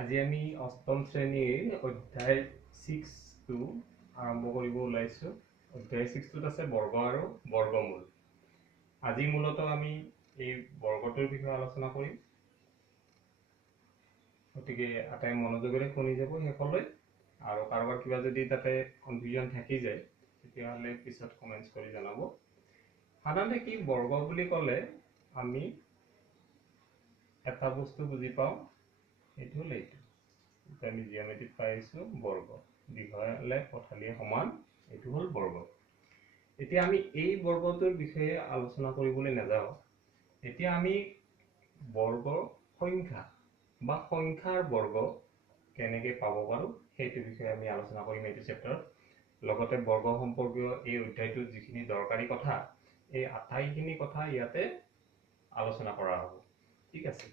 আজি আমি অষ্টম শ্ৰেণীৰ অধ্যায় 6 টো আৰম্ভ কৰিব ওলাইছো। অধ্যায় 6 টোত আছে বৰ্গ আৰু বৰ্গমূল। আজি মূলত আমি এই বৰ্গটোৰ বিষয়ে আলোচনা কৰিম। গতিকে আটাই মনোযোগেৰে শুনি যাব শেষলৈ, আৰু কাৰোবাৰ কিবা যদি তাতে কনফিউজন থাকি যায় তেতিয়াহ'লে পিছত কমেন্টছ কৰি জনাব। সাধাৰণতে কি বৰ্গ বুলি ক'লে আমি এটা বস্তু বুজি পাওঁ, এইটো হল এইটো। আমি জিঅমেট্ৰিত পাইছো বৰ্গ, দীঘলে পথালিয়ে সমান, এইটো হল বৰ্গ। এতিয়া আমি এই বৰ্গটোৰ বিষয়ে আলোচনা কৰিবলৈ নাযাওঁ। এতিয়া আমি বৰ্গৰ সংখ্যা বা সংখ্যাৰ বৰ্গ কেনেকৈ পাব পাৰো সেইটো বিষয়ে আমি আলোচনা কৰিম এইটো চেপ্টাৰত। লগতে বৰ্গ সম্পৰ্কীয় এই অধ্যায়টোত যিখিনি দৰকাৰী কথা, এই আটাইখিনি কথা ইয়াতে আলোচনা কৰা হ'ব। ঠিক আছে।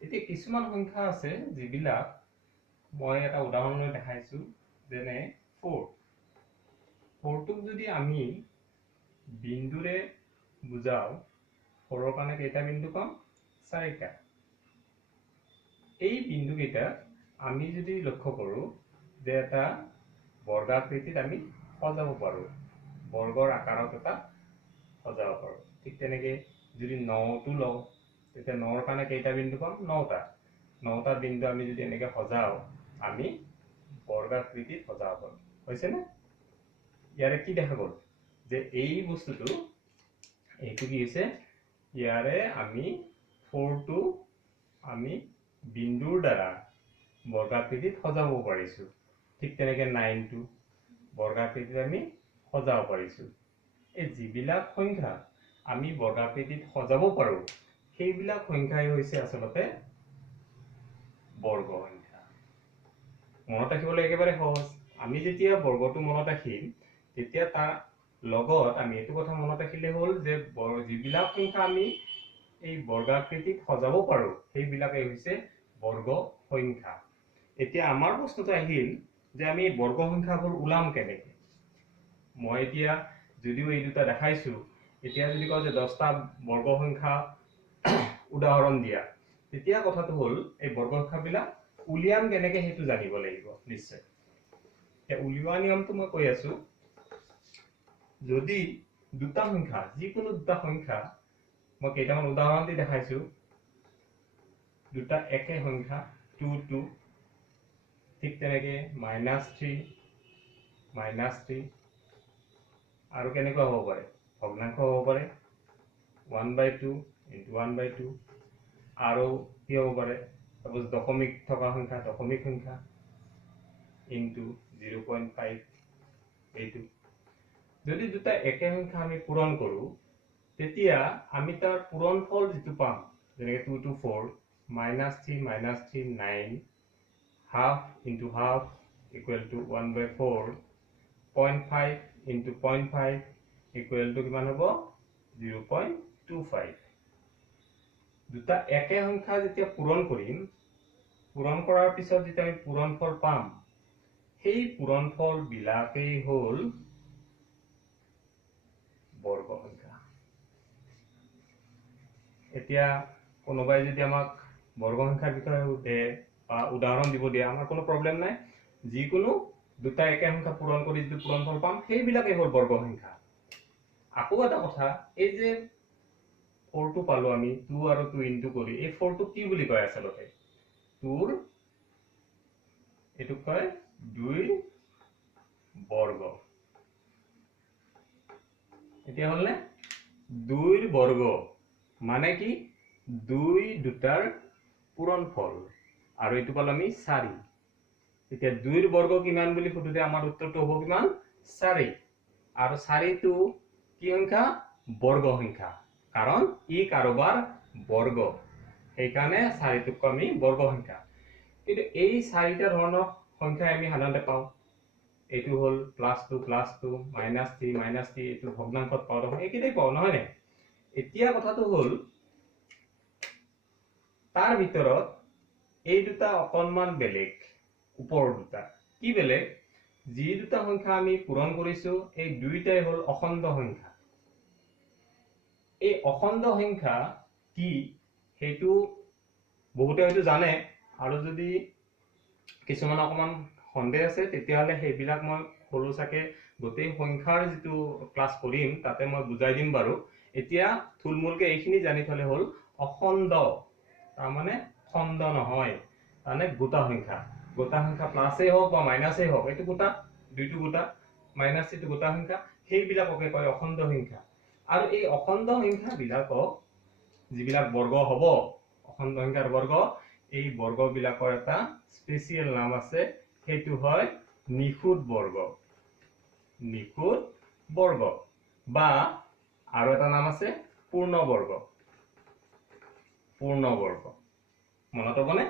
এতিয়া কিছুমান সংখ্যা আছে যিবিলাক মই এটা উদাহৰণ লৈ দেখাইছো, যেনে 4 টোক যদি আমি বিন্দুৰে বুজাও, 4ৰ কাৰণে কেইটা বিন্দু পাম? 4টা। এই বিন্দু কেইটা আমি যদি লক্ষ্য কৰো যে এটা বৰ্গাকৃতিত আমি সজাব পাৰো, বৰ্গৰ আকাৰত এটা সজাব পাৰো। ঠিক তেনেকে যদি 9টো লওঁ তেতিয়া 9ৰ কাৰণে কেইটা বিন্দু পাম? 9টা। 9টা বিন্দু আমি যদি এনেকে সজাও, আমি বৰ্গাকৃতিত সজাব পাৰো। হৈছে নে? ইয়াৰে কি দেখা গ'ল যে এই বস্তুটো এইটো কি হৈছে, ইয়াৰে আমি 4টো আমি বিন্দুৰ দ্বাৰা বৰ্গাকৃতিত সজাব পাৰিছো। ঠিক তেনেকে 9টো বৰ্গাকৃতিত আমি সজাব পাৰিছো। এই যিবিলাক সংখ্যা আমি বৰ্গাকৃতিত সজাব পাৰো সেইবিলাক সংখ্যাই হৈছে আচলতে বৰ্গ সংখ্যা। মনত ৰাখিবলৈ একেবাৰে সহজ। আমি যেতিয়া বৰ্গটো মনত ৰাখিম তেতিয়া তাৰ লগত আমি এইটো কথা মনত ৰাখিলে হ'ল যে যিবিলাক সংখ্যা আমি এই বৰ্গাকৃতিত সজাব পাৰো সেইবিলাকেই হৈছে বৰ্গ সংখ্যা। এতিয়া আমাৰ প্ৰশ্নটো আহিল যে আমি বৰ্গ সংখ্যাবোৰ ওলাম কেনেকৈ? মই এতিয়া যদিও এই দুটা দেখাইছো, এতিয়া যদি কওঁ যে 10টা বৰ্গ সংখ্যা উদাহৰণ দিয়া, তেতিয়া কথাটো হ'ল এই বৰ্গ সংখ্যাবিলাক উলিয়াম কেনেকৈ সেইটো জানিব লাগিব নিশ্চয়। এতিয়া উলিওৱা নিয়মটো মই কৈ আছো। যদি দুটা সংখ্যা, যিকোনো দুটা সংখ্যা, মই কেইটামান উদাহৰণ দি দেখাইছো, দুটা একে সংখ্যা 2 2, ঠিক তেনেকে -3 -3, আৰু কেনেকুৱা হ'ব পাৰে? ভগ্নাংশ হ'ব পাৰে 1/2 × 1/2, আৰু কি হ'ব পাৰে? সাপোজ দশমিক থকা সংখ্যা, দশমিক সংখ্যা × 0.5, এইটো। যদি দুটা একে সংখ্যা আমি পূৰণ কৰো তেতিয়া আমি তাৰ পূৰণফল যিটো পাম, যেনেকে 2 2 4, -3 -3 9, half × half = 1/4, 0.5 × 0.5 = কিমান হ'ব? 0.25। দুটা একে সংখ্যা যেতিয়া পূৰণ কৰিম, পূৰণ কৰাৰ পিছত যেতিয়া আমি পূৰণফল পাম, সেই পূৰণফল বিলাকেই হ'ল বৰ্গ সংখ্যা। এতিয়া কোনোবাই যদি আমাক বৰ্গ সংখ্যাৰ বিষয়ে সুধে বা উদাহৰণ দিব দিয়ে, আমাৰ কোনো প্ৰব্লেম নাই। যিকোনো দুটা একে সংখ্যা পূৰণ কৰি যদি পূৰণফল পাম সেইবিলাকেই হ'ল বৰ্গ সংখ্যা। আকৌ এটা কথা, এই যে 4টো পালো আমি 2 আৰু 2 ইনটু কৰি, এই 4টো কি বুলি কয় আচলতে? 2ৰ এইটো কয় 2ৰ বৰ্গ। এতিয়া হ'ল নে? 2ৰ বৰ্গ মানে কি? 2 দুটাৰ পূৰণফল, আৰু এইটো পালো আমি 4। এতিয়া 2ৰ বৰ্গ কিমান বুলি সুধোতে আমাৰ উত্তৰটো হ'ব কিমান? 4। আৰু 4টো কি সংখ্যা? বৰ্গ সংখ্যা, কাৰণ ই কাৰোবাৰ বৰ্গ, সেইকাৰণে 4টোক আমি বৰ্গ সংখ্যা। কিন্তু এই 4টা ধৰণৰ সংখ্যা আমি সাধাৰণতে পাওঁ। এইটো হ'ল +2 +2, -3 -3, এইটো ভগ্নাংশত পাওঁ দেখোন, এইকেইটাই পাওঁ, নহয় নে? এতিয়া কথাটো হ'ল তাৰ ভিতৰত এই দুটা অকণমান বেলেগ। ওপৰৰ দুটা কি বেলেগ? যি দুটা সংখ্যা আমি পূৰণ কৰিছো এই দুইটাই হ'ল অখণ্ড সংখ্যা। এই অখণ্ড সংখ্যা কি সেইটো বহুতে হয়তো জানে, আৰু যদি কিছুমান অকমান সন্দেহ আছে তেতিয়াহলে সেইবিলাক মই হলো চাকে গোটেই সংখ্যাৰ যেটো ক্লাস কৰিম তাতে মই বুজাই দিম বাৰু এতিয়া থুলমুলকে এইখিনি জানি থলে হল অখণ্ড তাৰ মানে খণ্ড নহয় মানে গোটা সংখ্যা প্লাসে হোক বা মাইনাসে হোক এটো গোটা দুইটো গোটা মাইনাস এটো গোটা সংখ্যা সেইবিলাককে কয় অখণ্ড সংখ্যা আৰু এই অখণ্ড সংখ্যা বিলাকক যিবিলাক বৰ্গ হ'ব অখণ্ড সংখ্যাৰ বৰ্গ এই বৰ্গ বিলাকৰ এটা স্পেশাল নাম আছে সেইটো হয় নিখুঁত বৰ্গ বা আৰু এটা নাম আছে পূৰ্ণ বৰ্গ মনত হ'বনে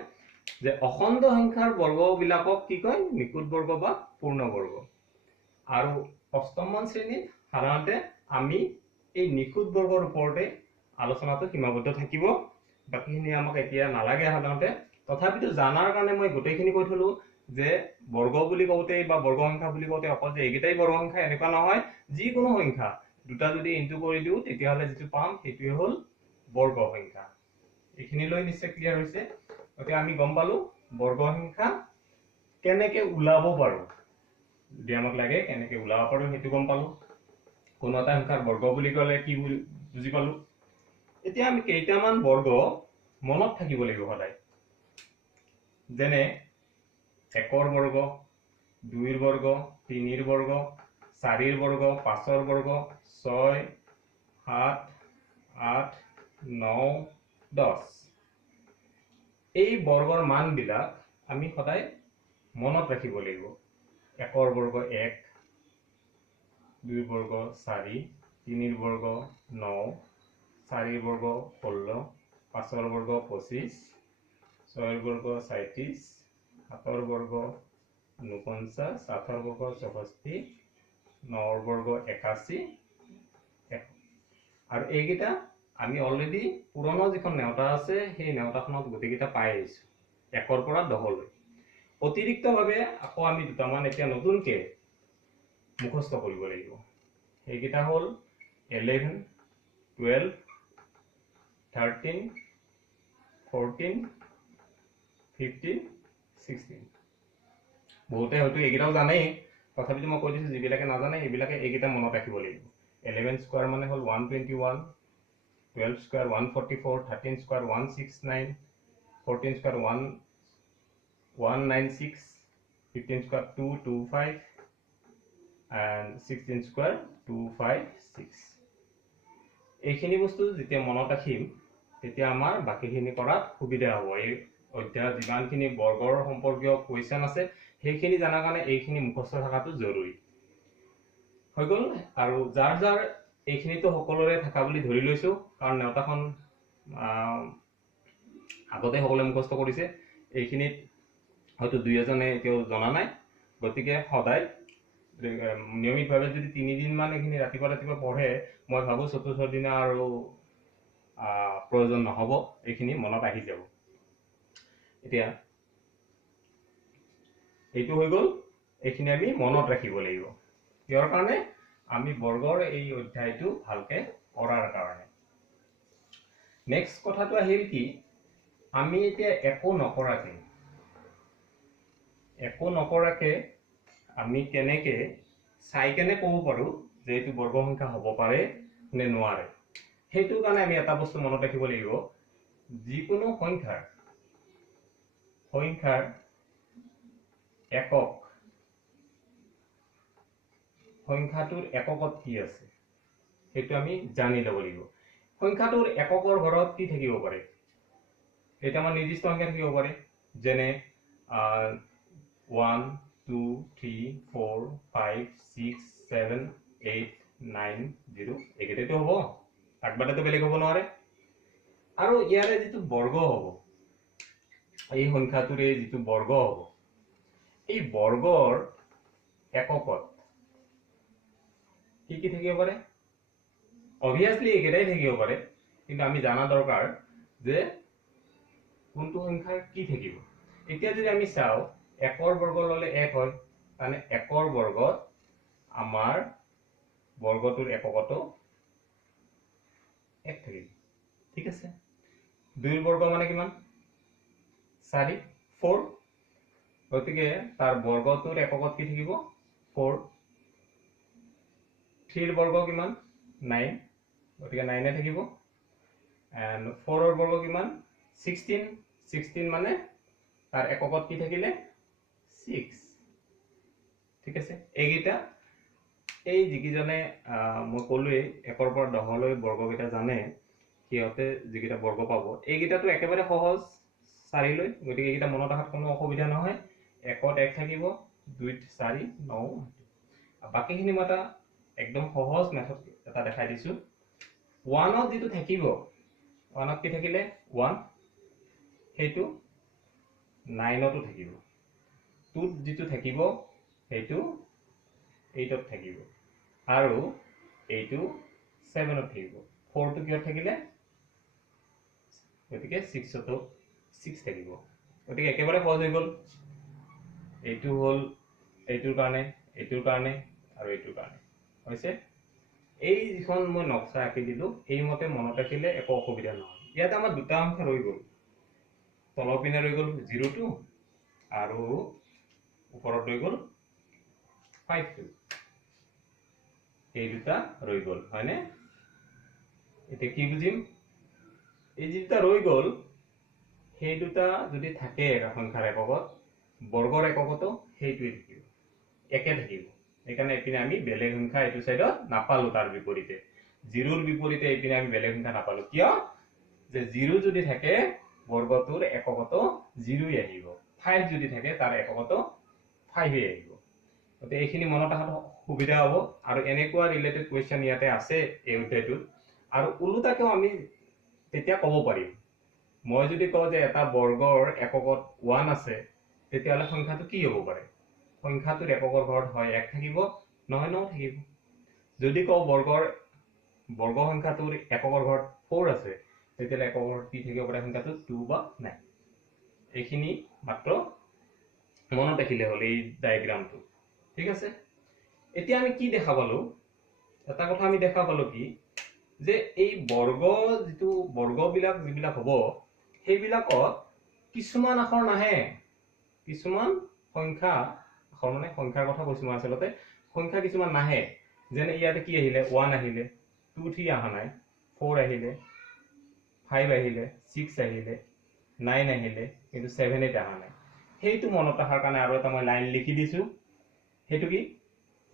যে অখণ্ড সংখ্যাৰ বৰ্গ বিলাকক কি কয় নিখুঁত বৰ্গ বা পূৰ্ণ বৰ্গ আৰু অষ্টম শ্ৰেণীত সাধাৰণতে আমি এই নিখুঁত বৰ্গৰ ওপৰতে আলোচনাটো সীমাবদ্ধ থাকিব বাকিখিনি আমাক এতিয়া নালাগে সাধাৰণতে তথাপিতো জানাৰ কাৰণে মই গোটেইখিনি কৈ থলো যে বৰ্গ বুলি কওঁতে বা বৰ্গ সংখ্যা বুলি কওঁতে অকল যে এইকেইটাই বৰ্গ সংখ্যা এনেকুৱা নহয় যিকোনো সংখ্যা দুটা যদি ইনটু কৰি দিও তেতিয়াহলে যেটো পাম সেইটোৱে হল বৰ্গ সংখ্যা এইখিনিলৈ নিশ্চয় ক্লিয়াৰ হৈছে এতিয়া আমি গম পালো বৰ্গ সংখ্যা কেনেকে উলাব পাৰো যদি আমাক লাগে কেনেকে উলাব পাৰো সেইটো গম পালো কোনো এটা সংখ্যাৰ বৰ্গ বুলি ক'লে কি বুজি পালো এতিয়া আমি কেইটামান বৰ্গ মনত থাকিব লাগিব সদায় যেনে 1 ৰ বৰ্গ 2 ৰ বৰ্গ 3 ৰ বৰ্গ 4 ৰ বৰ্গ 5 ৰ বৰ্গ 6 7 8 9 10 এই বৰ্গৰ মান বিলাক আমি সদায় মনত ৰাখিব লাগিব 1 ৰ বৰ্গ 1 2 ৰ বৰ্গ 4 3 ৰ বৰ্গ 9 4 ৰ বৰ্গ 16 5 ৰ বৰ্গ 25 6 ৰ বৰ্গ 37 7 ৰ বৰ্গ 49 8 ৰ বৰ্গ 64 9 ৰ বৰ্গ 81 আৰু এইকেইটা আমি অলৰেডি পুৰণা যিখন নেওতা আছে সেই নেওতাখনত গোটেইকেইটা পাই আহিছো 1 ৰ পৰা 10 লৈ অতিৰিক্তভাৱে আকৌ আমি দুটামান এতিয়া নতুনকে মুখস্থ কৰিব লাগিব এইকেইটা হল 11 12 13 14 15 16 বহুতে হয়তো এইকেইটাও জানেই তথাপিতো মই কৈ দিছো যিবিলাকে নাজানে এইবিলাকে এইকেইটা মনত ৰাখিব লাগিব 11 স্কয়াৰ মানে হল 121 12 square 144 13 square 169 14 square 196 15 square 225 and 16 square 256 এইখিনি বস্তু যেতিয়া মনত ৰাখিম তেতিয়া আমাৰ বাকিখিনি কৰাত সুবিধা হ'ব এই অধ্যায় যিমানখিনি বৰ্গৰ সম্পৰ্কীয় কোৱেশ্চন আছে সেইখিনি জানাৰ কাৰণে এইখিনি মুখস্থ থকাটো জৰুৰী হৈ গ'ল আৰু যাৰ এইখিনিতো সকলোৰে থাকা বুলি ধৰি লৈছো কাৰণ নেওতাখন আগতে সকলোৱে মুখস্থ কৰিছে এইখিনিত হয়তো দুই এজনে এতিয়াও জনা নাই গতিকে সদায় নিয়মিতভাৱে যদি 3 দিন মান এইখিনি ৰাতিপুৱা পঢ়ে মই ভাবো চতুৰ্থ দিনা আৰু প্ৰয়োজন নহব এইখিনি মনত আহি যাব এতিয়া এইটো হৈ গ'ল এইখিনি আমি মনত ৰাখিব লাগিব ইয়াৰ কাৰণে আমি বৰ্গৰ এই অধ্যায়টো ভালকে কৰাৰ কাৰণে নেক্সট কথাটো আহিল কি আমি এতিয়া একো নকৰাকে আমি কেনেকে চাই কেনে ক'ব পাৰো যে এইটো বৰ্গ সংখ্যা হ'ব পাৰে নে নোৱাৰে সেইটো কাৰণে আমি এটা বস্তু মনত ৰাখিব লাগিব যিকোনো সংখ্যাৰ একক সংখ্যাটোৰ এককত কি আছে সেইটো আমি জানি ল'ব লাগিব সংখ্যাটোৰ এককৰ ঘৰত কি থাকিব পাৰে এটা আমাৰ নিৰ্দিষ্ট সংখ্যা থাকিব পাৰে যেনে 1 2 3 4 5 6 7 8 9 0 একেইটাতো হ'ব আগবাৰটো বেলেগ হ'ব নোৱাৰে আৰু ইয়াৰে যেটো বৰ্গ হ'ব এই সংখ্যাটোৰে যেটো বৰ্গ হ'ব এই বৰ্গৰ এককত কি থাকিব পাৰে obviously একেটাই থাকিব পাৰে কিন্তু আমি জানা দৰকাৰ যে কোনটো সংখ্যাৰ কি থাকিব এতিয়া যদি আমি চাও 1 ৰ বৰ্গ ললে 1 হয় মানে 1 ৰ বৰ্গত আমাৰ বৰ্গটোৰ এককটো 1 থাকিব ঠিক আছে 2 ৰ বৰ্গ মানে কিমান 4 4 গতিকে তাৰ বৰ্গটোৰ এককত কি থাকিব 4 3 ৰ বৰ্গ কিমান 9 গতিকে 9 থাকিব and 4 ৰ বৰ্গ কিমান 16 মানে তাৰ এককত কি থাকিলে 6 ঠিক আছে এইগিটা এই যিকিজনে মই কলোৱে 1 ৰ পৰা 10 লৈ বৰ্গকেইটা জানে কিহতে যিকিটা বৰ্গ পাব এইগিটাটো একেবাৰে সহজ 4 লৈ গতিকে এইগিটা মনত ৰাখাত কোনো অসুবিধা নহয় 1ত 1 থাকিব 2ত 4 9 বাকিখিনি মটা একদম সহজ মেথড এটা দেখাই দিছো 1ত যেটো থাকিব 1ত কি থাকিলে 1 হেতু 9তও থাকিব 2ত যেটো থাকিব হেতু 8ত থাকিব আৰু এইটো 7ত থাকিব 4টো কিহত থাকিলে গতিকে 6তও 6 থাকিব গতিকে একেবাৰে সহজ হৈ গল এইটো হল এইটোৰ কাৰণে আৰু এইটোৰ কাৰণে হৈছে এই যিখন মই নক্সা আঁকি দিলো এই মতে মনত ৰাখিলে একো অসুবিধা নহয় ইয়াত আমাৰ দুটা অংশ ৰৈ গল তলৰ পিনে ৰৈ গল 0টো আৰু ওপৰত ৰৈ গল 5টো এই দুটা ৰৈ গল হয়নে এতিয়া কি বুজিম এই যেটা ৰৈ গল সেই দুটা যদি থাকে সংখ্যাৰ এককত বৰ্গৰ এককতো সেইটোই থাকিব একে থাকিব এখানে এপিনে আমি বেলেগ সংখ্যা এটো সাইডত নাপালো তাৰ বিপৰীতে 0ৰ বিপৰীতে এপিনে আমি বেলেগ সংখ্যা নাপালো কিয় যে 0 যদি থাকে বৰ্গটোৰ এককতো 0ই আহিব 5 যদি থাকে তাৰ এককতো 5ই আহিব গতে এইখিনি মনত ৰাখাত সুবিধা হ'ব আৰু এনেকুৱা ৰিলেটেড কোৱেশ্চন ইয়াতে আছে এই অধ্যায়টোত আৰু উলুটাকেও আমি তেতিয়া ক'ব পাৰিম মই যদি কওঁ যে এটা বৰ্গৰ এককত 1 আছে তেতিয়ালে সংখ্যাটো কি হ'ব পাৰে সংখ্যাটোৰ এককৰ ঘৰত হয় 1 থাকিব নহয় 9 থাকিব যদি কওঁ বৰ্গ সংখ্যাটোৰ এককৰ ঘৰত 4 আছে তেতিয়ালে এককৰ ঘৰত কি থাকিব পাৰে সংখ্যাটো 2 বা 9 এইখিনি মাত্ৰ মনত ৰাখিলে হ'ল এই ডায়াগ্ৰামটো ঠিক আছে এতিয়া আমি কি দেখা পালো এটা কথা আমি দেখা পালো কি যে এই বৰ্গ যেটো বৰ্গবিলাক যিবিলাক হ'ব সেইবিলাকত কিছুমান আখৰ নাহে কিছুমান সংখ্যা আখৰ মানে সংখ্যাৰ কথা কৈছো মই আসলতে সংখ্যা কিছুমান নাহে যেনে ইয়াতে কি আহিলে 1 আহিলে 2 3 আহা নাই 4 আহিলে 5 আহিলে 6 আহিলে 9 আহিলে কিন্তু 7 8 আহা নাই হেইটো মনত ৰাখাৰ কাৰণে আৰু এটা মই লাইন লিখি দিছো হেতু কি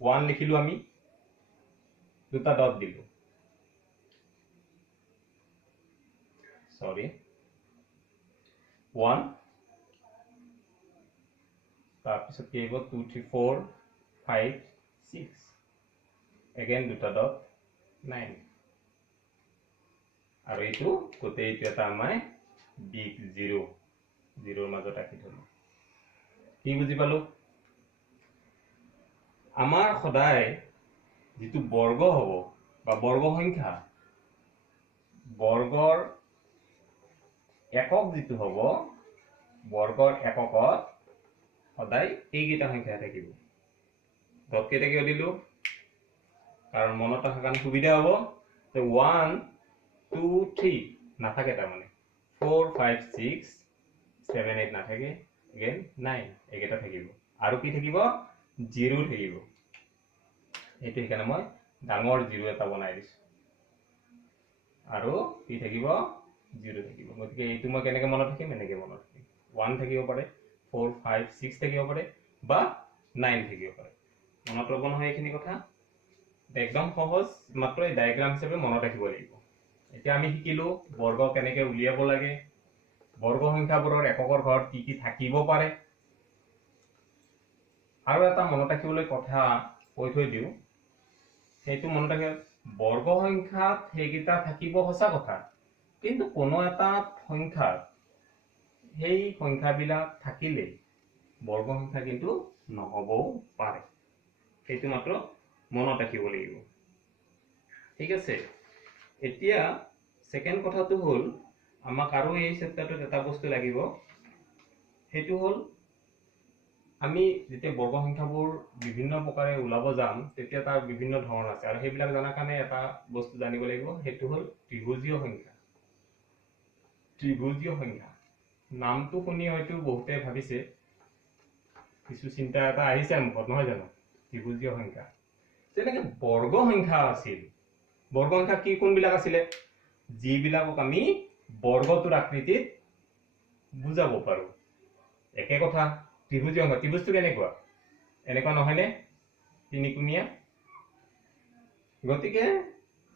1 লিখিলো আমি দুটা ডট দিলো sorry 1 তাৰপিছত কি হ'ব 2 3 4 5 6 again দুটা ডট 9 আৰু এইটো গোটেই এইটো এটা আমাৰ বিগ 0 মাজত ৰাখি থলো কি বুজি পালো আমাৰ সদায় যেটো বৰ্গ হ'ব বা বৰ্গ সংখ্যা বৰ্গৰ একক যেটো হ'ব বৰ্গৰ এককত সদায় এইগিটা সংখ্যা থাকিব ডট কেইটা কিয় দিলো কাৰণ মনত ৰাখাৰ কাৰণে সুবিধা হ'ব তে 1 2 3 নাথাকে তাৰ মানে 4 5 6 7 8 নাথাকে again 9 এইগিটা থাকিব আৰু কি থাকিব 0 থাকিব এইটো এখানে মই ডাঙৰ 0 এটা বনাই দিছো আৰু কি থাকিব 0 থাকিব গতিকে এইটো মই কেনেকৈ মনত ৰাখিম এনেকৈ মনত ৰাখিম 1 থাকিব পাৰে 4 5 6 থাকিব পাৰে বা 9 থাকিব পাৰে মনত ৰব নহয় এইখিনি কথা একদম সহজ মাত্ৰ এই ডায়াগ্ৰাম হিচাপে মনত ৰাখিব লাগিব এতিয়া আমি শিকিলো বৰ্গ কেনেকৈ উলিয়াব লাগে বৰ্গ সংখ্যাবোৰৰ এককৰ ঘৰত কি কি থাকিব পাৰে আৰু এটা মনত ৰাখিবলৈ কথা কৈ থৈ দিও সেইটো মনত ৰাখে বৰ্গ সংখ্যাত হেগিটা থাকিব হসা কথা কিন্তু কোনো এটা সংখ্যাত সেই সংখ্যাবিলাক থাকিলে বৰ্গ সংখ্যা কিন্তু নহবও পাৰে সেইটো মাত্ৰ মনত ৰাখিব লাগিব ঠিক আছে এতিয়া সেকেন্ড কথাটো হল আমাক আৰু এই চেপ্টাৰটোত এটা বস্তু লাগিব সেইটো হল আমি যেতিয়া বৰ্গ সংখ্যাবোৰ বিভিন্ন প্ৰকাৰে উলাব যাম তেতিয়া তাৰ বিভিন্ন ধৰণ আছে আৰু সেইবিলাক জানাৰ কাৰণে এটা বস্তু জানিব লাগিব সেইটো হল ত্ৰিভুজীয় সংখ্যা নামটো শুনি হয়তো বহুতে ভাবিছে কিছু চিন্তা এটা আহিছে মুখত নহয় জানো ত্ৰিভুজীয় সংখ্যা যেনেকৈ বৰ্গ সংখ্যা আছিল বৰ্গ সংখ্যা কি কোনবিলাক আছিলে যিবিলাকক আমি বৰ্গটোৰ আকৃতিত বুজাব পাৰো একে কথা ত্ৰিভুজীয় সংখ্যা ত্ৰিভুজটো কেনেকুৱা এনেকুৱা নহয়নে তিনিকোণীয়া গতিকে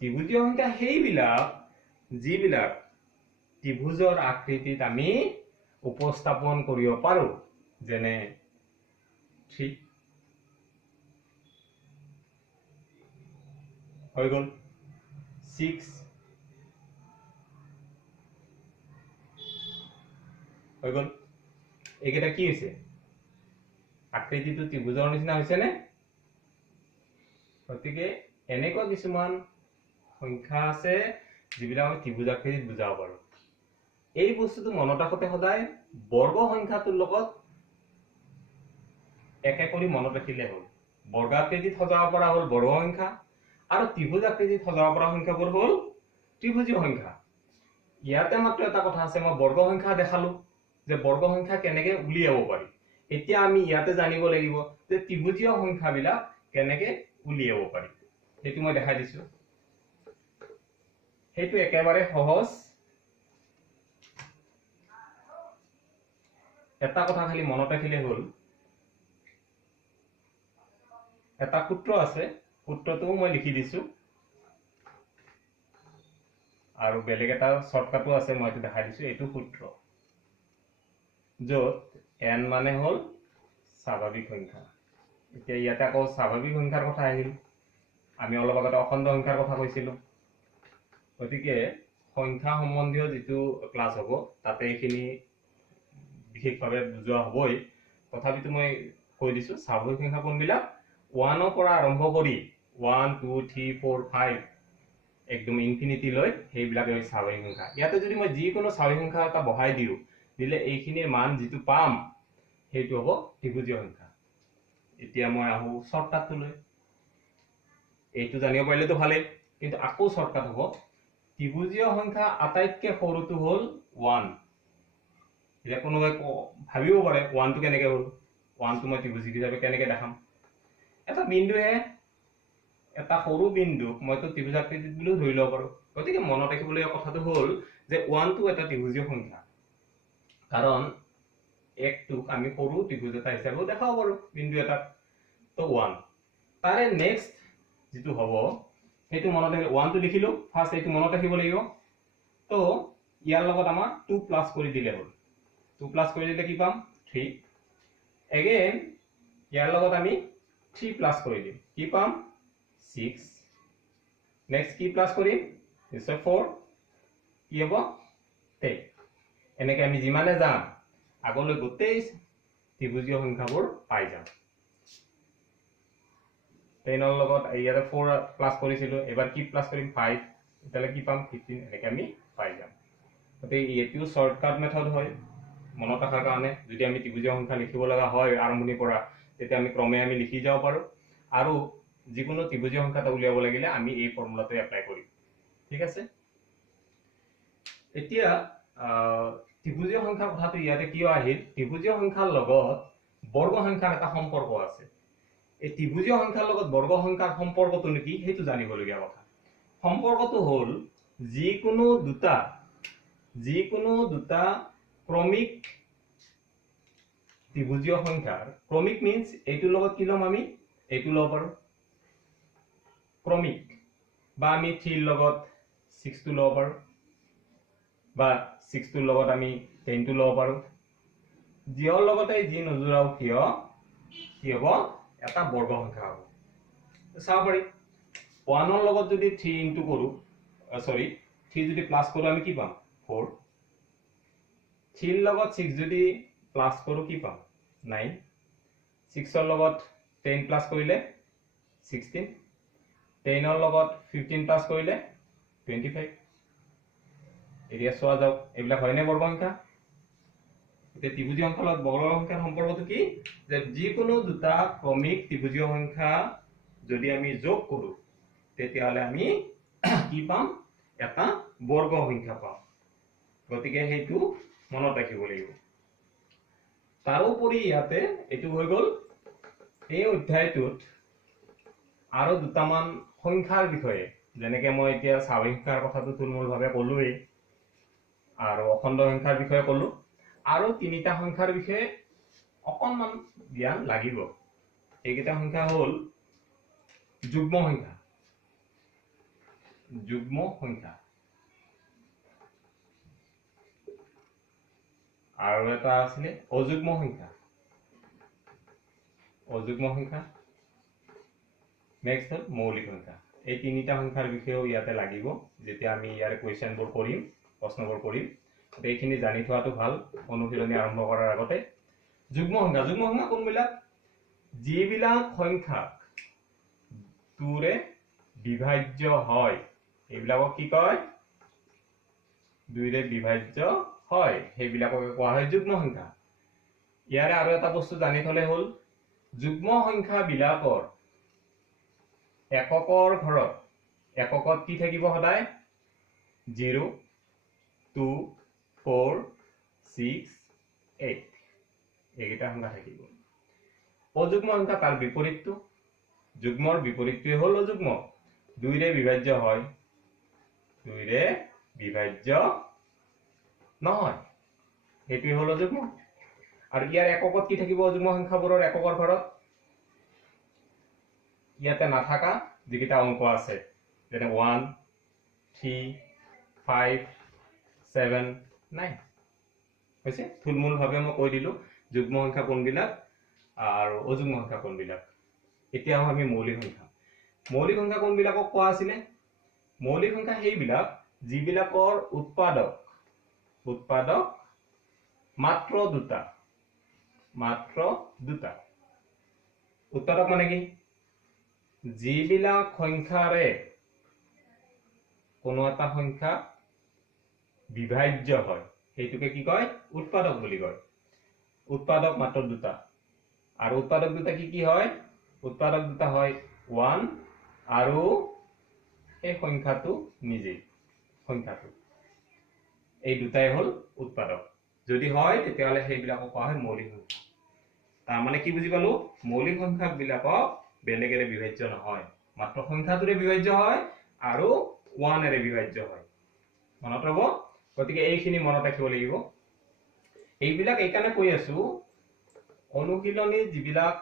ত্ৰিভুজীয় সংখ্যা সেইবিলাক যিবিলাক ত্ৰিভুজৰ আকৃতিত আমি উপস্থাপন কৰিব পাৰো যেনে 3 হৈ গ'ল 6 হৈ গ'ল এইকেইটা কি হৈছে আকৃতিটো ত্ৰিভুজৰ নিচিনা হৈছে নে গতিকে এনেকুৱা কিছুমান সংখ্যা আছে যিবিলাক আমি ত্ৰিভুজ আকৃতিত বুজাব পাৰো এই বস্তুটো মনত ৰাখোতে সদায় বৰ্গ সংখ্যাটোৰ লগত একে কৰি মনত ৰাখিলে হ'ল বৰ্গাকৃতিত সজাব পৰা হ'ল বৰ্গ সংখ্যা আৰু ত্ৰিভুজ আকৃতিত সজাব পৰা সংখ্যাবোৰ হ'ল ত্ৰিভুজীয় সংখ্যা ইয়াতে মাত্ৰ এটা কথা আছে মই বৰ্গ সংখ্যা দেখালো যে বৰ্গ সংখ্যা কেনেকৈ উলিয়াব পাৰি এতিয়া আমি ইয়াতে জানিব লাগিব যে ত্ৰিভুজীয় সংখ্যাবিলাক কেনেকৈ উলিয়াব পাৰি সেইটো মই দেখাই দিছো সেইটো একেবাৰে সহজ এটা কথা খালি মনত ৰাখিলে হ'ল এটা সূত্ৰ আছে সূত্ৰটো মই লিখি দিছো আৰু বেলেগ এটা শৰ্টকাটো আছে মই এটা দেখাই দিছো এইটো সূত্ৰ য'ত n মানে হ'ল স্বাভাৱিক সংখ্যা এতিয়া ইয়াতে আকৌ স্বাভাৱিক সংখ্যাৰ কথা আহিল আমি অলপ আগতে অখণ্ড সংখ্যাৰ কথা কৈছিলো গতিকে সংখ্যা সম্বন্ধীয় যেটো ক্লাস হ'ব তাতে এইখিনি বিশেষভাৱে বুজোৱা হ'বই তথাপিতো মই কৈ দিছো স্বাভাৱিক সংখ্যা কোনবিলাক 1 ৰ পৰা আৰম্ভ কৰি 1 2 3 4 5 একদম ইনফিনিটি লৈ সেইবিলাক এই স্বাভাৱিক সংখ্যা ইয়াতে যদি মই যিকোনো স্বাভাৱিক সংখ্যা এটা বহাই দিও দিলে এইখিনিৰ মান যেটো পাম সেইটো হ'ব ত্ৰিভুজীয় সংখ্যা এতিয়া মই আহো শৰ্টকাটটো লৈ এইটো জানিব পাৰিলেতো ভালে কিন্তু আকৌ শৰ্টকাট হ'ব ত্ৰিভুজীয় সংখ্যা আটাইতকৈ সৰুটো হ'ল 1 এতিয়া কোনোবাই ভাবিব পাৰে 1 টো কেনেকৈ হ'ল 1 টো মই ত্ৰিভুজ হিচাপে কেনেকৈ দেখাম এটা বিন্দুৱে এটা সৰু বিন্দুক মইতো ত্ৰিভুজ আকৃতিত বুলি ধৰি লব পাৰো গতিকে মনত ৰাখিবলগীয়া কথাটো হ'ল যে 1 টো এটা ত্ৰিভুজীয় সংখ্যা কাৰণ 1 টোক আমি সৰু ত্ৰিভুজ এটা হিচাপে দেখাব পাৰো বিন্দু এটাত তো 1 তাৰে নেক্সট যেটো হ'ব সেইটো মনত ৰাখিলে 1 টো লিখিলো ফাৰ্স্ট এইটো মনত ৰাখিব লাগিব তো ইয়াৰ লগত আমাৰ 2 প্লাস কৰি দিলে হ'ল 2 প্লাস কৰি দিলে কি পাম 3 এগেইন ইয়াৰ লগত আমি 3 প্লাস কৰি দিম কি পাম 6 নেক্সট কি প্লাস কৰিম নিশ্চয় 4 কি হ'ব 10 এনেকৈ আমি যিমানে যাম আগলৈ গোটেই ত্ৰিভুজীয় সংখ্যাবোৰ পাই যাম 10 ৰ লগত ইয়াতে 4 প্লাস কৰিছিলো এবাৰ কি প্লাস কৰিম 5 এটালে কি পাম 15 এনেকৈ আমি পাই যাম গতিকে এইটো শৰ্টকাট মেথড হয় মনত ৰাখাৰ কাৰণে যদি আমি ত্ৰিভুজীয় সংখ্যা লিখিব লগা হয় আৰম্ভণিৰ পৰা তেতিয়া আমি ক্ৰমে আমি লিখি যাব পাৰো আৰু যিকোনো ত্ৰিভুজীয় সংখ্যা এটা উলিয়াব লাগিলে আমি এই ফৰ্মুলাটো এপ্লাই কৰিম ঠিক আছে এতিয়া ত্ৰিভুজীয় সংখ্যাৰ কথাটো ইয়াতে কিয় আহিল ত্ৰিভুজীয় সংখ্যাৰ লগত বৰ্গ সংখ্যাৰ এটা সম্পৰ্ক আছে এই ত্ৰিভুজীয় সংখ্যাৰ লগত বৰ্গ সংখ্যাৰ সম্পৰ্কটো কি সেইটো জানিবলগীয়া কথা সম্পৰ্কটো হ'ল যিকোনো দুটা ক্ৰমিক ত্ৰিভুজীয় সংখ্যাৰ ক্ৰমিক মিন্স এইটোৰ লগত কি লম আমি এইটো লব পাৰো ক্ৰমিক বা আমি 3 ৰ লগত 6 টো লব পাৰো বা 6 টোৰ লগত আমি 10 টো লব পাৰো যিৰ লগতে যি নজুৰাও কিয় কি হ'ব এটা বৰ্গ সংখ্যা হ'ব চাও পাৰি 1 ৰ লগত যদি 3 ইনটু কৰো সৰি 3 যদি প্লাস কৰো আমি কি পাম 4 3 ৰ লগত 6 যদি প্লাস কৰো কি পাম 9 6 ৰ লগত 10 প্লাস কৰিলে 16 10 ৰ লগত 15 প্লাস কৰিলে 25 এৰিয়া চোৱা যাওক এইবিলাক হয়নে বৰ্গ সংখ্যা এতিয়া ত্ৰিভুজীয় সংখ্যাৰ লগত বৰ্গ সংখ্যাৰ সম্পৰ্কটো কি যে যিকোনো দুটা ক্ৰমিক ত্ৰিভুজীয় সংখ্যা যদি আমি যোগ কৰো তেতিয়াহলে আমি কি পাম এটা বৰ্গ সংখ্যা পাম গতিকে সেইটো মনত ৰাখিব লাগিব তাৰোপৰি ইয়াতে এইটো হৈ গ'ল এই অধ্যায়টোত আৰু দুটামান সংখ্যাৰ বিষয়ে, যেনেকে মই এতিয়া স্বাভাৱিক সংখ্যাৰ কথাটো থুলমূলভাৱে ক'লোৱেই আৰু অখণ্ড সংখ্যাৰ বিষয়ে ক'লো, আৰু তিনিটা সংখ্যাৰ বিষয়ে অকণমান জ্ঞান লাগিব। এইকেইটা সংখ্যা হ'ল যুগ্ম সংখ্যা, আৰু এটা আছিলে অযুগ্ম সংখ্যা, নেক্সট হ'ল মৌলিক সংখ্যা। এই তিনিটা সংখ্যাৰ বিষয়েও ইয়াতে লাগিব যেতিয়া আমি ইয়াৰ কুৱেশ্যনবোৰ কৰিম, প্ৰশ্নবোৰ কৰিম। এইখিনি জানি থোৱাটো ভাল অনুশীলনী আৰম্ভ কৰাৰ আগতে। যুগ্ম সংখ্যা কোনবিলাক? যিবিলাক সংখ্যা 2ৰে বিভাজ্য হয় এইবিলাকক কি কয়? 2ৰে বিভাজ্য হয়, সেইবিলাককে কোৱা হয় যুগ্ম সংখ্যা। ইয়াৰে আৰু এটা বস্তু জানি থলে হ'ল, যুগ্ম সংখ্যা বিলাকৰ এককৰ ঘৰত এককত কি থাকিব সদায়? 0, 2, 4, 6, 8 এইকেইটা সংখ্যা থাকিব। অযুগ্ম সংখ্যা তাৰ বিপৰীতটো, যুগ্মৰ বিপৰীতটোৱে হ'ল অযুগ্ম। 2ৰে বিভাজ্য হয়, 2ৰে বিভাজ্য নহয়, সেইটোৱে হ'ল অযুগ্ম। আৰু ইয়াৰ এককত কি থাকিব? অযুগ্ম সংখ্যাবোৰৰ এককৰ ঘৰত ইয়াতে নাথাকা যিকেইটা অংক আছে, যেনে 1, 3, 5, 7, 9 হৈছে। থুলমূলভাৱে মই কৈ দিলো যুগ্ম সংখ্যা কোনবিলাক আৰু অযুগ্ম সংখ্যা কোনবিলাক। এতিয়া আমি মৌলিক সংখ্যা। মৌলিক সংখ্যা কোনবিলাকক কোৱা আছিলে? মৌলিক সংখ্যা সেইবিলাক যিবিলাকৰ উৎপাদক মাত্ৰ দুটা। উৎপাদক মানে কি? যিবিলাক সংখ্যাৰে কোনো এটা সংখ্যা বিভাজ্য হয় সেইটোকে কি কয়? উৎপাদক বুলি কয়। উৎপাদক মাত্ৰ দুটা। আৰু উৎপাদক দুটা কি কি হয়? উৎপাদক দুটা হয় 1 আৰু এই সংখ্যাটো নিজেই, এই দুটাই হ'ল উৎপাদক। যদি হয় তেতিয়াহ'লে সেইবিলাকক কোৱা হয় মৌলিক সংখ্যা। তাৰ মানে কি বুজি পালো? মৌলিক সংখ্যা বিলাকক বেলেগেৰে বিভাজ্য নহয়, মাত্ৰ সংখ্যাটোৰে বিভাজ্য হয় আৰু 1এৰে বিভাজ্য হয়। মনত ৰব, গতিকে এইখিনি মনত ৰাখিব লাগিব। এইবিলাক এইকাৰণে কৈ আছো, অনুশীলনী যিবিলাক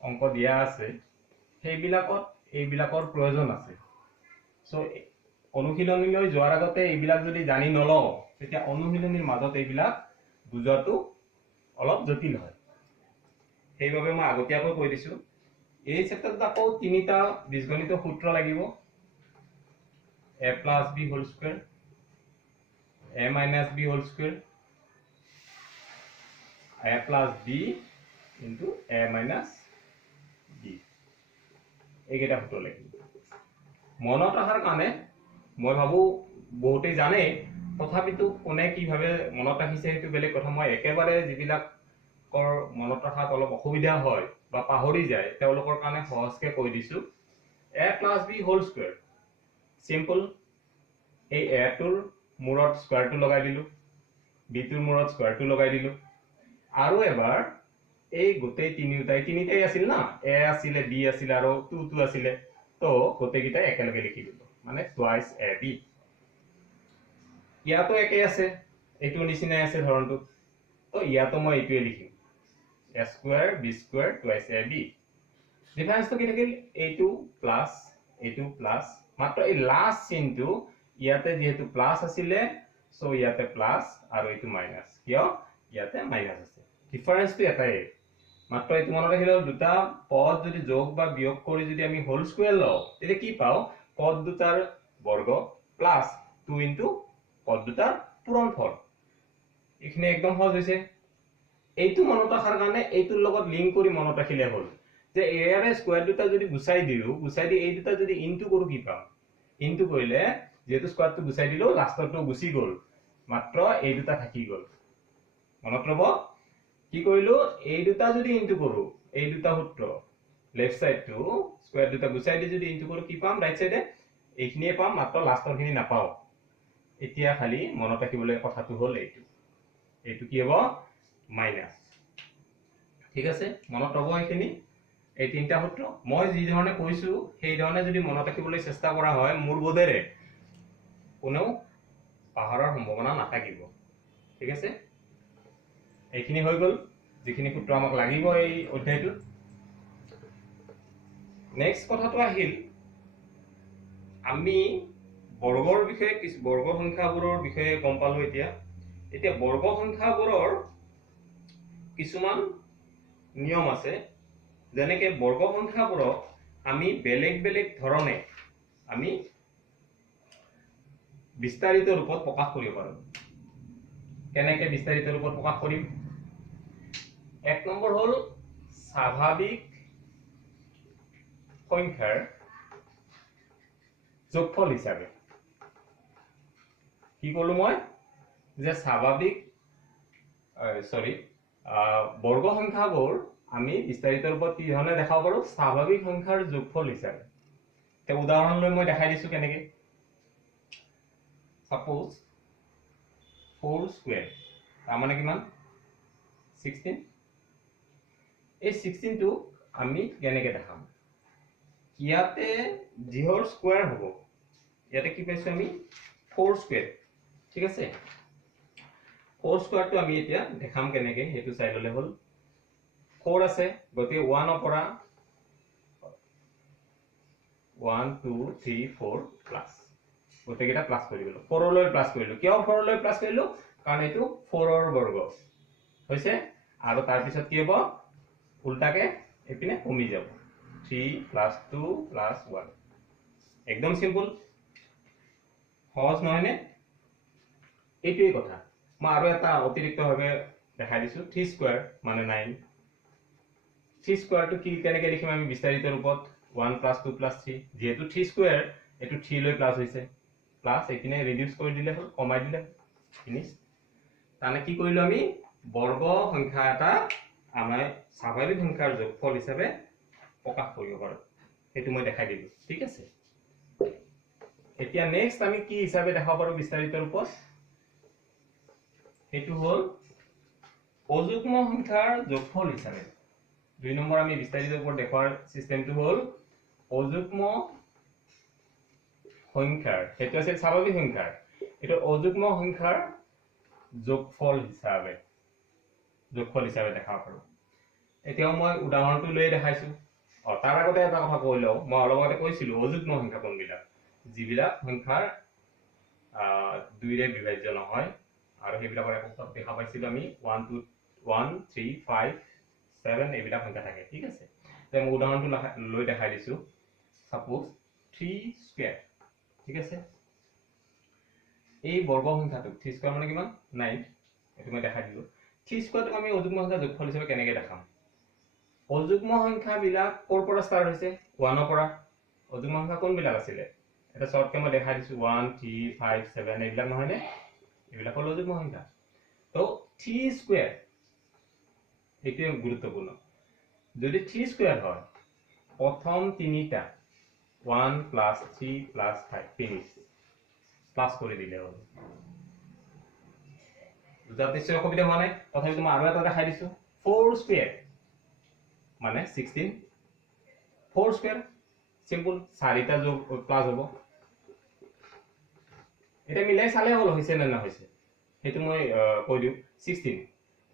অংক দিয়া আছে সেইবিলাকত এইবিলাকৰ প্ৰয়োজন আছে। সো অনুশীলনীলৈ যোৱাৰ আগতে এইবিলাক যদি জানি নলওঁ তেতিয়া অনুশীলনীৰ মাজত এইবিলাক বুজোৱাটো অলপ জটিল হয়। সেইবাবে মই আগতীয়াকৈ কৈ দিছো। এই ক্ষেত্ৰত আকৌ তিনিটা বীজগণিত সূত্ৰ লাগিব। a plus b whole square, a minus b whole square, a plus b into a minus b, এইকেইটা সূত্ৰ লাগিব। মনত ৰখাৰ কাৰণে মই ভাবো বহুতেই জানে, তথাপিতো কোনে কিভাৱে মনত ৰাখিছে সেইটো বেলেগ কথা। মই একেবাৰে যিবিলাকৰ মনত ৰখাত অলপ অসুবিধা হয় বা পাহৰি যায় তেওঁলোকৰ কাৰণে সহজকে কৈ দিছো। a plus b whole square, simple. এই a টোৰ মূৰত স্কয়াৰটো লগাই দিলো, b টোৰ মূৰত স্কয়াৰটো লগাই দিলো, আৰু এবাৰ এই গোটেই তিনিটাই আছিল না, a আছিলে, b আছিলে আৰু 2 আছিলে, তো গোটেইকেইটাই একেলগে লিখি দিলো, মানে টুৱাইস ab। ইয়াতো একেই আছে, এইটোৰ নিচিনাই আছে ধৰণটো, তো ইয়াতো মই এইটোৱে লিখিম, a square b square twice ab। ডিফাৰেন্সটো কি থাকিল? এইটো প্লাস, মাত্ৰ এই লাস্ট চিনটো ইয়াতে যেহেতু প্লাস আছিলে, সো ইয়াতে প্লাস আৰু এইটো মাইনাস। কিয়? ইয়াতে মাইনাস আছে। ডিফাৰেন্সটো এটাই, মাত্ৰ এইটো মনত ৰাখিলে দুটা পদ যদি যোগ বা বিয়োগ কৰি যদি আমি হোল স্কয়াৰ লওঁ তেতিয়া কি পাও? পদ দুটাৰ বৰ্গ প্লাস 2 ইনটু পদ দুটাৰ পূৰণফল। এইখিনি একদম সহজ হৈছে। এইটো মনত ৰাখাৰ কাৰণে এইটোৰ লগত লিংক কৰি মনত ৰাখিলে হ'ল যে ইয়াৰে স্কয়াৰ দুটা যদি গুচাই দি এই দুটা যদি ইনটু কৰো কি পাম? ইনটু কৰিলে যেহেতু স্কয়াৰটো গুচাই দিলো, লাষ্টৰটো গুচি গ'ল, মাত্ৰ এই দুটা থাকি গ'ল। মনত ৰব, কি কৰিলো? এই দুটা যদি ইনটু কৰো, এই দুটা সূত্ৰ লেফট সাইডটো স্কয়াৰ দুটা গুচাই দি যদি ইনটু কৰো কি পাম? ৰাইট সাইডে এইখিনিয়ে পাম, মাত্ৰ লাষ্টৰখিনি নাপাও। এতিয়া খালি মনত ৰাখিবলৈ কথাটো হ'ল এইটো কি হ'ব? মাইনাস ঠিক আছে মনত ৰব এইখিনি এই তিনটা সূত্ৰ মই যি ধৰণে কৈছো সেই ধৰণে যদি মনত ৰাখিবলৈ চেষ্টা কৰা হয় মোৰ বোধেৰে কোনেও পাহৰাৰ সম্ভাৱনা নাথাকিব ঠিক আছে এইখিনি হৈ গল যিখিনি সূত্ৰ আমাক লাগিব এই অধ্যায়টোত নেক্সট কথাটো আহিল আমি বৰ্গৰ বিষয়ে কিছু বৰ্গ সংখ্যাবোৰৰ বিষয়ে গম পালো এতিয়া বৰ্গ সংখ্যাবোৰৰ কিছুমান নিয়ম আছে যেনেকে বৰ্গ সংখ্যাবোৰক আমি বেলেগ বেলেগ ধৰণে আমি বিস্তাৰিত ৰূপত প্ৰকাশ কৰিব পাৰো কেনেকে বিস্তাৰিত ৰূপত প্ৰকাশ কৰিম এক নম্বৰ হল স্বাভাৱিক সংখ্যাৰ যোগফল হিচাপে কি কলো মই যে স্বাভাৱিক বৰ্গ সংখ্যাবোৰ আমি বিস্তাৰিত ৰূপত কি ধৰণে দেখাব পাৰো স্বাভাৱিক সংখ্যাৰ যোগফল হিচাপে তে উদাহৰণ লৈ মই দেখাই দিছো কেনেকে সাপোজ 4 স্কয়াৰ তাৰ মানে কিমান 16 এই 16 টো আমি কেনেকে দেখাম ইয়াতে যিহৰ স্কয়াৰ হ'ব ইয়াতে কি পাইছো আমি 4 স্কয়াৰ ঠিক আছে 4 স্কয়াৰ টো আমি এতিয়া দেখাম কেনেকে হেতু চাই ললে হল 4 আছে গতি 1 পৰা 1 2 3 4 প্লাস গতিকেটা প্লাস কৰি দিলো 4 লৈ প্লাস কৰিলো কিয় 4 লৈ প্লাস কৰিলো কাৰণ এটো 4 ৰ বৰ্গ হৈছে আৰু তাৰ পিছত কি হ'ব উল্টাকে এপিনে কমি যাব 3 plus 2 plus 1 একদম সিম্পল সহজ নহয় নে এইটোই কথা মই আৰু এটা অতিৰিক্তভাৱে দেখাই দিছো 3 স্কয়াৰ মানে 9 3 স্কয়াৰ টো কি কেনেকৈ লিখিম আমি বিস্তাৰিত ৰূপত 1 plus 2 plus 3 যেহেতু 3 স্কয়াৰ এটো 3 লৈ প্লাস হৈছে প্লাস এপিনে ৰিডিউস কৰি দিলে হল কমাই দিলে ফিনিশ তানে কি কৰিলো আমি বৰ্গ সংখ্যা এটা আমাৰ স্বাভাৱিক সংখ্যাৰ যোগফল হিচাপে প্ৰকাশ কৰিব পাৰো এটো মই দেখাই দিলো ঠিক আছে এতিয়া নেক্সট আমি কি হিচাপে দেখাব পাৰো বিস্তাৰিত ৰূপত এটো হল অযুগ্ম সংখ্যাৰ যোগফল হিচাপে দুই নম্বৰ আমি বিস্তাৰিত ৰূপত দেখাৰ সিস্টেমটো হল অযুগ্ম সংখ্যাৰ এটো আছে স্বাভাৱিক সংখ্যাৰ এটো অযুগ্ম সংখ্যাৰ যোগফল হিচাপে দেখাব পাৰো এতিয়া মই উদাহৰণটো লৈ দেখাইছো তাৰ আগতে এটা কথা কৈ লও মই অলপ আগতে কৈছিলো অযুগ্ম সংখ্যা কোনবিলাক যিবিলাক সংখ্যাৰ 2 ৰে বিভাজ্য নহয় আৰু সেইবিলাকৰ এককত দেখা পাইছিলো আমি 1 2 1 3 5 7 এইবিলাক সংখ্যা থাকে ঠিক আছে তে মই উদাহৰণটো লৈ দেখাই দিছো সাপোজ 3 স্কয়াৰ ঠিক আছে এই বৰ্গ সংখ্যাটো 3 স্কয়াৰ মানে কিমান 9 এটো মই দেখাই দিলো 3 স্কয়াৰটো আমি অযুগ্ম সংখ্যাৰ যোগফল হিচাপে কেনেকৈ দেখাম অযুগ্ম সংখ্যা বিলাক কৰ পৰা স্টাৰ্ট হৈছে 1 ৰ পৰা অযুগ্ম সংখ্যা কোন বিলাক আছিল এটা শৰ্টকে মই দেখাই দিছো 1 3 5 7 এইবিলাক নহয় নে এইবিলাক হল অযুগ্ম সংখ্যা তো 3 স্কয়াৰ এটো গুৰুত্বপূৰ্ণ যদি 3 স্কয়াৰ হয় প্ৰথম তিনিটা 1 plus 3 plus 5 finish প্লাস কৰি দিলে হল যাতে সে অসুবিধা হোৱা নাই তথাপি মই আৰু এটা দেখাই দিছো 4 স্কয়াৰ মানে 16 4 স্কয়াৰ সিম্পল চাৰিটা যোগ প্লাস হ'ব এটা মিলাই চালে হল হৈছে না না হৈছে হেতু মই কৈ দিও 16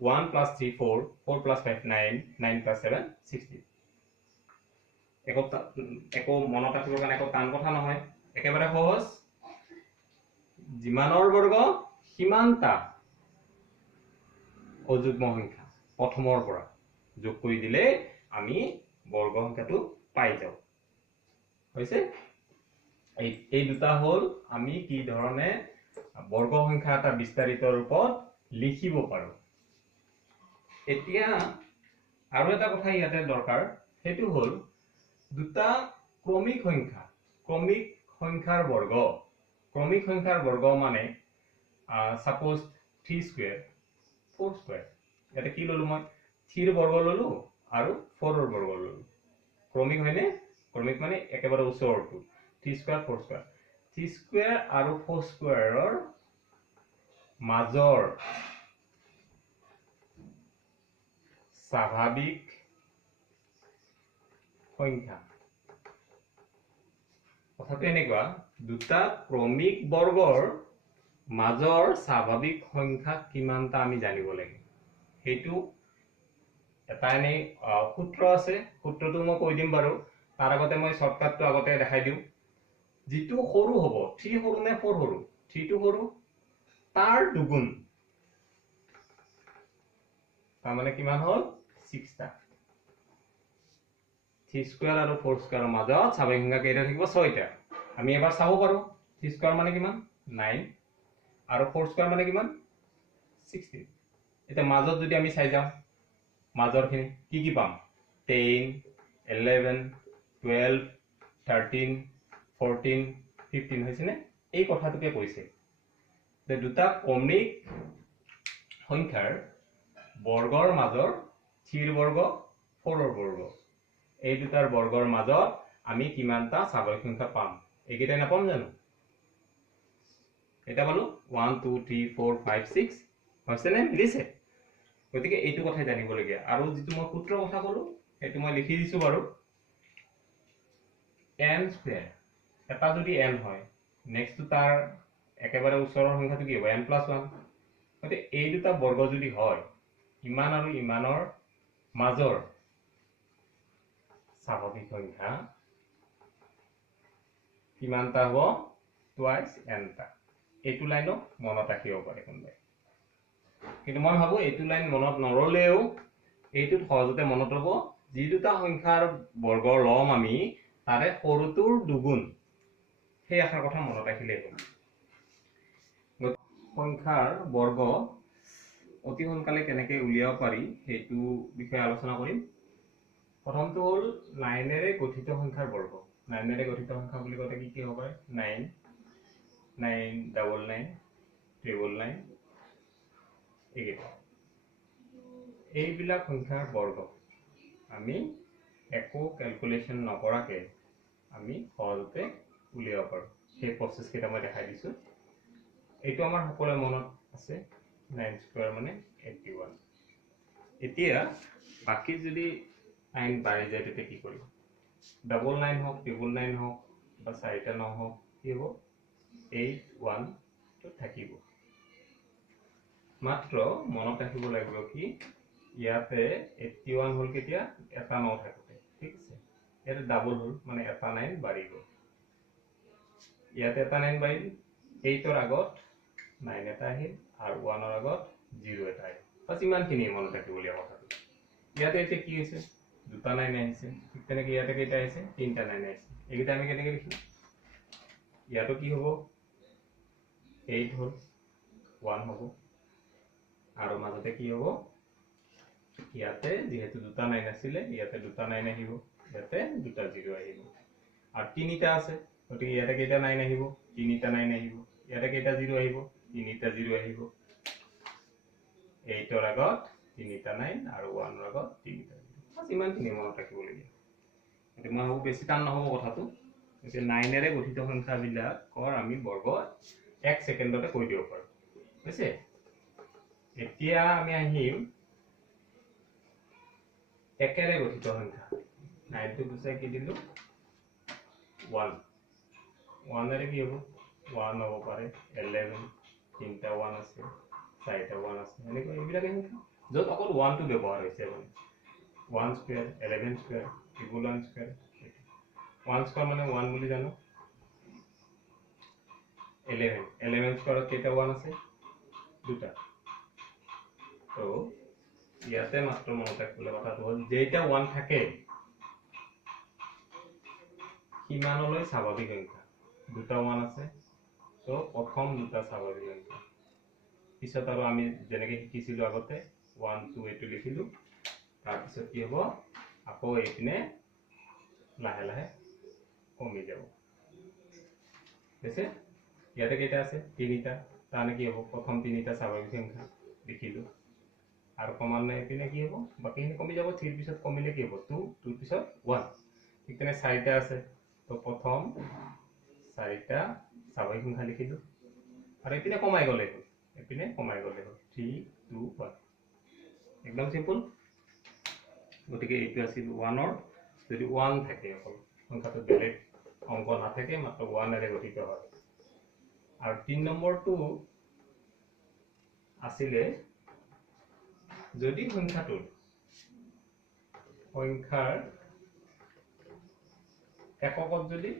1 plus 3 4 4 plus 5 9 9 plus 7 16 একো মনত ৰাখিবৰ কাৰণে একো টান কথা নহয় একেবাৰে সহজ যিমানৰ বৰ্গ সিমানটা অযুগ্ম সংখ্যা প্ৰথমৰ পৰা যোগ কৰি দিলে আমি বৰ্গ সংখ্যাটো পাই যাও হৈছে এই দুটা হল আমি কি ধৰণে বৰ্গ সংখ্যা এটা বিস্তাৰিত ৰূপত লিখিব পাৰো এতিয়া আৰু এটা কথা ইয়াতে দৰকাৰ হেতু হল দুটা ক্ৰমিক সংখ্যাৰ বৰ্গ মানে সাপোজ 3 স্কয়াৰ 4 স্কয়াৰ এটা কি ললো মই 3 ৰ বৰ্গ ললো আৰু 4 ৰ বৰ্গ ললো ক্ৰমিক হয়নে ক্ৰমিক মানে একেবাৰে ওচৰটো 3 স্কয়াৰ 4 স্কয়াৰ 3 স্কয়াৰ আৰু 4 স্কয়াৰৰ মাজৰ স্বাভাৱিক সংখ্যা কথাটো এনেকুৱা দুটা ক্ৰমিক বৰ্গৰ মাজৰ স্বাভাৱিক সংখ্যা কিমানটা আমি জানিব লাগে সেইটো এটা এনে সূত্ৰ আছে সূত্ৰটো মই কৈ দিম বাৰু তাৰ আগতে মই শৰ্টকাটটো আগতে দেখাই দিওঁ যেটো সৰু হ'ব 3 সৰু নে 4 সৰু 3 টো সৰু তাৰ দুগুণ তাৰ মানে কিমান হ'ল 6 টা 3 স্কয়াৰ আৰু 4 স্কয়াৰৰ মাজত স্বাভাৱিক সংখ্যা কেইটা থাকিব 6 টা আমি এবাৰ চাব পাৰো 3 স্কয়াৰ মানে কিমান 9 আৰু 4 স্কয়াৰ মানে কিমান 16 এটা মাজত যদি আমি চাই যাও মাজৰখিনি কি পাম 10 11 12 13 14 15 হৈছেনে এই কথাটোকে কৈছে যে দুটা ক্ৰমিক সংখ্যাৰ বৰ্গৰ মাজৰ 3 বৰ্গ 4 বৰ্গ এই দুটাৰ বৰ্গৰ মাজত আমি কিমানটা স্বাভাৱিক সংখ্যা পাম এইকেইটা নাপাম জানো এটা পালো 1 2 3 4 5 6 হৈছেনে মিলিছে গতিকে এইটো কথা জানিব লাগে আৰু যেটো মই সূত্ৰৰ কথা কলো সেইটো মই লিখি দিছো বাৰু n স্কয়াৰ এটা যদি n হয় নেক্সট তাৰ একেবাৰে ওচৰৰ সংখ্যাটো কি হ'ব n + 1 গতে এই দুটা বৰ্গ যদি হয় ইমান আৰু ইমানৰ মাজৰ স্বাভাৱিক সংখ্যা কিমানটা হ'ব টুৱাইস n টা এইটো লাইনো মনত ৰাখিব পাৰে কোনবাই কিন্তু মই ভাবো এইটো লাইন মনত নৰলেও এইটোত সহজতে মনত ৰব যি দুটা সংখ্যাৰ বৰ্গ লম আমি তাৰে সৰুটোৰ দুগুণ সেই আখাৰ কথা মনত ৰাখিলেই হ'ল সংখ্যাৰ বৰ্গ অতি সোনকালে কেনেকৈ উলিয়াব পাৰি সেইটো বিষয়ে আলোচনা কৰিম প্ৰথমটো হ'ল 9 এৰে গঠিত সংখ্যাৰ বৰ্গ 9 এৰে গঠিত সংখ্যা বুলি কলে কি হ'ব পাৰে 9 9 99 999 এইবিলাক সংখ্যাৰ বৰ্গ আমি একো ক্যালকুলেশন নকৰাকে আমি সহজতে উলিয়াব পাৰো সেই প্ৰসেস কেইটা মই দেখাই দিছো এইটো আমাৰ সকলোৰে মনত আছে 9 স্কয়াৰ মানে 81 এতিয়া বাকি যদি 9 বাঢ়ি যায় তেতিয়া কি কৰিম 99 হওক 999 হওক বা 4টা 9 হওক কি হ'ব 81 তো থাকিব মাত্ৰ মনত ৰাখিব লাগিব কি ইয়াতে 81 হল কেতিয়া এটা 9 থাকতে ঠিক আছে এটা ডাবল হল মানে এটা 9 বাঢ়ি গল ইয়াতে এটা 9 বাঢ়িল 8 ৰ আগত 9 এটা আহিল আৰু 1 ৰ আগত 0 এটা আহিল বাস ইমানখিনি মনত ৰাখিবলীয়া কথাটো ইয়াতে এতিয়া কি হৈছে দুটা 9 আহিছে ঠিক তেনেকৈ ইয়াতে কেইটা আহিছে তিনটা 9 আহিছে এইকেইটা আমি কেনেকৈ লিখিম ইয়াতো কি হ'ব 8 হল 1 হ'ব আৰু মাজতে কি হ'ব ইয়াতে যেহেতু দুটা 9 আছিলে ইয়াতে দুটা 9 আহিব ইয়াতে দুটা 0 আহিব আৰু তিনিটা আছে গতিকে ইয়াতে কেইটা 9 আহিব তিনিটা 9 আহিব ইয়াতে কেইটা 0 আহিব তিনিটা 0 আহিব 8 ৰ আগত তিনিটা 9 আৰু 1 ৰ আগত তিনিটা 0 বাস ইমানখিনি মনত ৰাখিবলগীয়া এটো মই ভাবো বেছি টান নহব কথাটো এতিয়া 9 এৰে গঠিত সংখ্যাবিলাকৰ আমি বৰ্গ 1 সেকেন্ডতে কৈ দিব পাৰো বুজিছে এতিয়া আমি আহিম একেৰে গঠিত সংখ্যা 9 টো গুচাই কি দিলো 1 1 এৰে কি হ'ব 1 হ'ব পাৰে 11 তিনটা 1 আছে 4টা 1 আছে এনেকৈ এইবিলাক যত অকল 1 টো ব্যৱহাৰ হৈছে মানে 1 স্কয়াৰ 11 স্কয়াৰ 1 স্কয়াৰ 1 স্কয়াৰ মানে 1 বুলি জানো 11 স্কয়াৰত কেইটা 1 আছে দুটা তো ইয়াতে মাত্ৰ মনত ৰাখিবলৈ কথাটো হ'ল যেটা 1 থাকে কিমানলৈ স্বাভাৱিক সংখ্যা দুটা 1 আছে তো প্ৰথম দুটা স্বাভাৱিক সংখ্যা পিছত আৰু আমি যেনেকৈ শিকিছিলো আগতে 1 2 এইটো লিখিলো তাৰ পিছত কি হ'ব আকৌ এইপিনে লাহে লাহে কমি যাব ঠিক ইয়াতে কেইটা আছে তিনিটা তানে কি হ'ব প্ৰথম তিনিটা স্বাভাৱিক সংখ্যা লিখিলো আৰু ক্ৰমান্বয়ে এইপিনে কি হ'ব বাকিখিনি কমি যাব 3 পিছত কমিলে কি হ'ব 2 2 পিছত 1 ঠিক তেনে 4টা আছে তো প্ৰথম 4টা স্বাভাৱিক সংখ্যা লিখিলো আৰু এইপিনে কমাই গলে 3 2 1 একদম সিম্পল গতিকে এইটো আছিল 1 যদি 1 থাকে অকল সংখ্যাটো বেলেগ অংক নাথাকে মাত্ৰ 1 এৰে গঠিত হয় আৰু 3 নম্বৰটো আছিলে যদি সংখ্যাৰ এককত যদি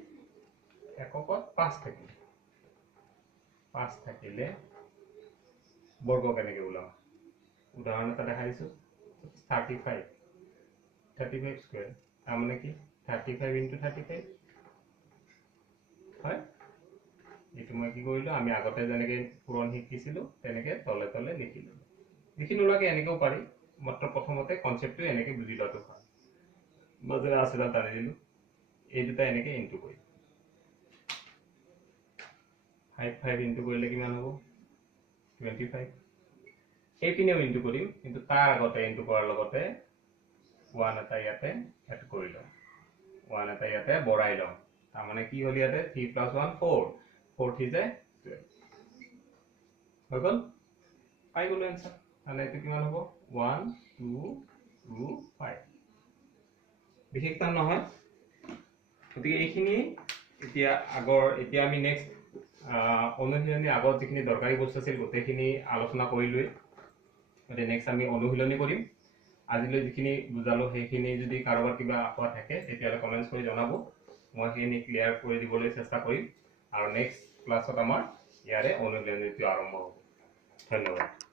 এককত 5 থাকে 5 থাকিলে বৰ্গ কেনেকৈ ওলাম উদাহৰণ এটা দেখাইছো 35 স্কয়াৰ তাৰ মানে কি 35 * 35 হয় এইটো মই কি কৰিলো আমি আগতে যেনেকৈ পুৰণ শিকিছিলো তেনেকৈ তলে তলে লিখিলো লিখিনোলাকে এনেকেও পাৰি মাত্ৰ প্ৰথমতে কনসেপ্টটো এনেকৈ বুজি লোৱাটো ভাল মাজে আসলা টানি দিলো এই দুটা এনেকৈ ইনটু কৰি 5 ইনটু কৰিলে কিমান হ'ব 25 এই পিনেও ইনটু কৰিম কিন্তু তাৰ আগতে ইনটু কৰাৰ লগতে 1 এটা ইয়াতে এড কৰি লম 1 এটা ইয়াতে বঢ়াই লম তাৰ মানে কি হ'ল ইয়াতে 3 + 1 4 4 থি যায় 12 হৈ গ'ল পাই গ'লো आंसर মানে এটো কিমান হ'ব 1 2 2 5 বিশেষ টান নহয় গতিকে এইখিনি এতিয়া আমি নেক্সট অনুশীলনী আগত যিখিনি দৰকাৰী বস্তু আছিল গোটেইখিনি আলোচনা কৰিলোই গতিকে নেক্সট আমি অনুশীলনী কৰিম আজিলৈ যিখিনি বুজালো সেইখিনি যদি কাৰোবাৰ কিবা আপত্তি থাকে তেতিয়ালে কমেন্টছ কৰি জনাব মই সেইখিনি ক্লিয়াৰ কৰি দিবলৈ চেষ্টা কৰিম আৰু নেক্সট ক্লাছত আমাৰ ইয়াৰে অনুশীলনীটো আৰম্ভ হ'ব ধন্যবাদ